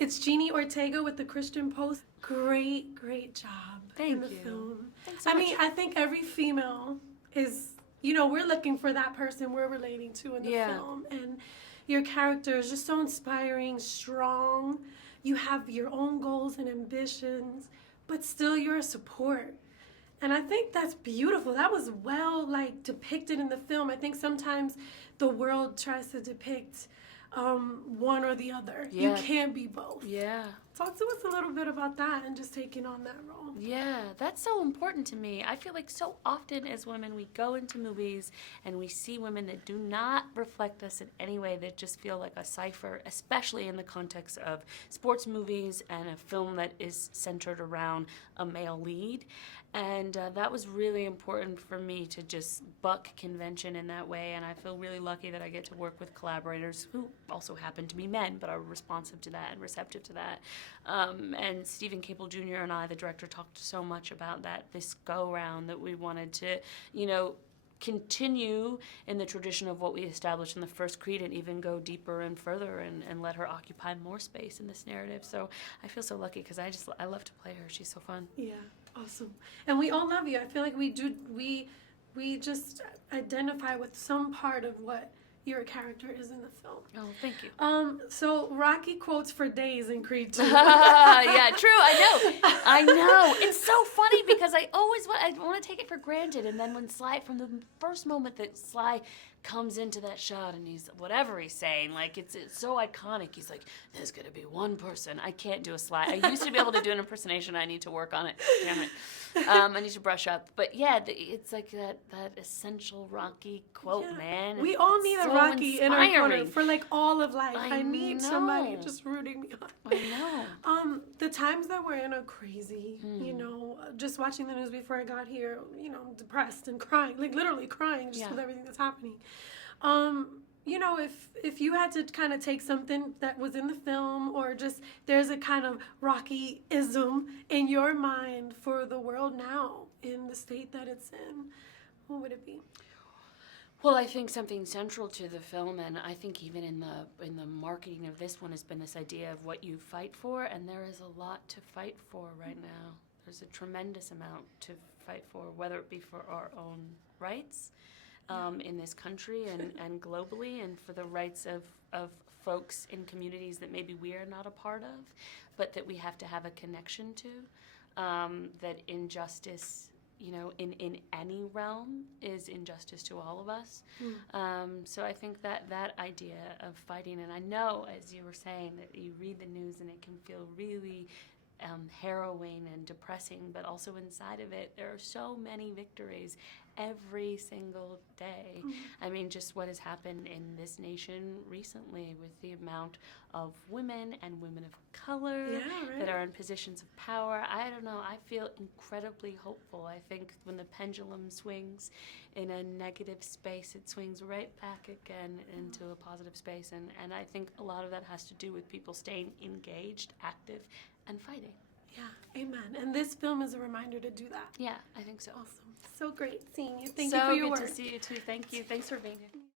It's Jeannie Ortega with the Christian Post. Great job in the film. Thanks so much. I mean, I think every female is, you know, we're looking for that person we're relating to in the film. And your character is just so inspiring, strong. You have your own goals and ambitions, but still you're a support. And I think that's beautiful. That was well, like, depicted in the film. I think sometimes the world tries to depict one or the other. You can't be both. Yeah. Talk to us a little bit about that and just taking on that role. Yeah, that's so important to me. I feel like so often as women, we go into movies and we see women that do not reflect us in any way, that just feel like a cipher, especially in the context of sports movies and a film that is centered around a male lead. And that was really important for me to just buck convention in that way. And I feel really lucky that I get to work with collaborators who also happen to be men, but are responsive to that and receptive to that. And Stephen Capel Jr. and I, the director, talked so much about that this go-round, that we wanted to, you know, continue in the tradition of what we established in the first Creed and even go deeper and further and let her occupy more space in this narrative. So I feel so lucky because I love to play her. She's so fun. Yeah, awesome. And we all love you. I feel like we just identify with some part of what your character is in the film. Oh, thank you. So Rocky quotes for days in Creed 2. Yeah, true. I know. It's so funny because I want to take it for granted, and then when Sly, from the first moment that Sly comes into that shot and he's whatever he's saying, like it's so iconic. He's like, "There's gonna be one person." I can't do a Sly. I used to be able to do an impersonation. I need to work on it. Damn it. I need to brush up. But yeah, it's like that essential Rocky quote, man. We all need a Rocky in our corner for like all of life. I need somebody just rooting me on. I know. The times that we're in are crazy. You know, just watching the news before I got here, you know, depressed and crying, like literally crying just with everything that's happening. You know, if you had to kind of take something that was in the film, or just there's a kind of Rocky-ism in your mind for the world now in the state that it's in, what would it be? Well, I think something central to the film, and I think even in the marketing of this one, has been this idea of what you fight for, and there is a lot to fight for right now. There's a tremendous amount to fight for, whether it be for our own rights in this country and globally, and for the rights of folks in communities that maybe we're not a part of, but that we have to have a connection to, that injustice, you know, in any realm is injustice to all of us. So I think that idea of fighting, and I know, as you were saying, that you read the news and it can feel really harrowing and depressing, but also inside of it, there are so many victories every single day. I mean, just what has happened in this nation recently with the amount of women and women of color that are in positions of power. I don't know, I feel incredibly hopeful. I think when the pendulum swings in a negative space, it swings right back again into a positive space. And I think a lot of that has to do with people staying engaged, active, and fighting. Yeah, amen. And this film is a reminder to do that. Yeah, I think so. Awesome. So great seeing you. Thank you for your work. So good to see you too. Thank you. Thanks for being here.